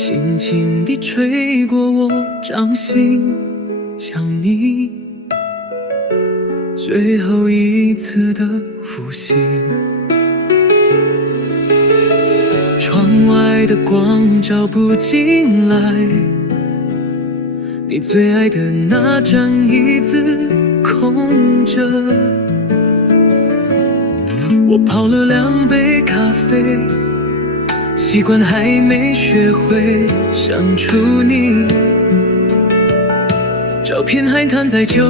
轻轻地吹过我掌心，想你最后一次的复习。窗外的光照不进来，你最爱的那张椅子空着。我泡了2杯咖啡，习惯还没学会想出你。照片还摊在旧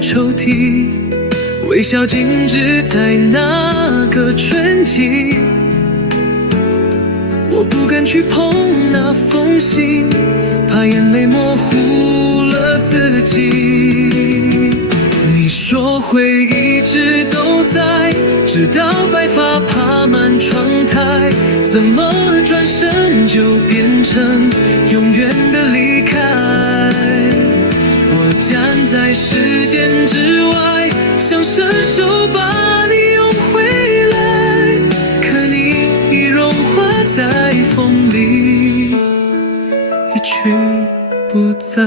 抽屉，微笑静止在那个春季。我不敢去碰那封信，怕眼泪模糊了自己。你说会一直都在，直到白发爬满窗台，怎么转身就变成永远的离开？我站在时间之外，想伸手把你拥回来，可你已融化在风里，一去不再。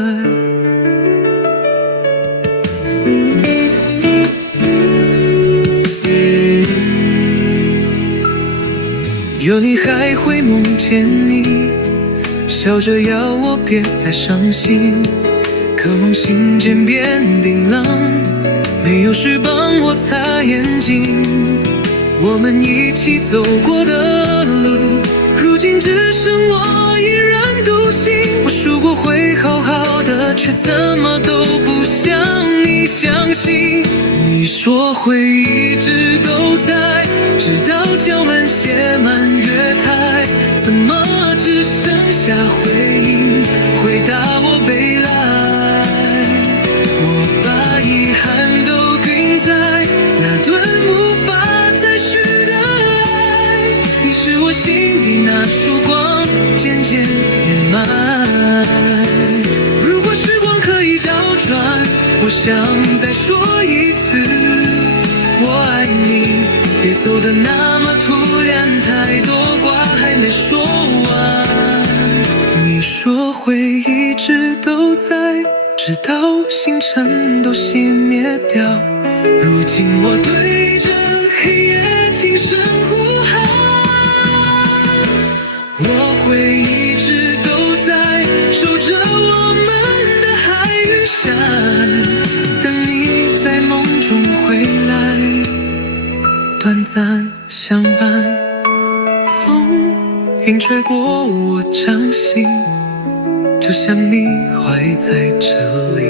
有你还会梦见你，笑着要我别再伤心，可梦醒渐变冰冷，没有水帮我擦眼睛。我们一起走过的路，如今只剩我一人独行。我说过会好好的，却怎么都不像你相信。你说会一直都在，直到脚本写满月台，怎么只剩下回音回答我未来？我把遗憾都钉在那段无法再续的爱，你是我心底那束光，渐渐掩埋。如果时光可以倒转，我想再说一次我爱你，别走得那么突然，太多话还没说完。你说会一直都在，直到星辰都熄灭掉。如今我对着黑夜轻声呼喊，我会一直都在，守着我们的海与山，等你在梦中回来，短暂相伴。风轻吹过我掌心，就像你还在这里。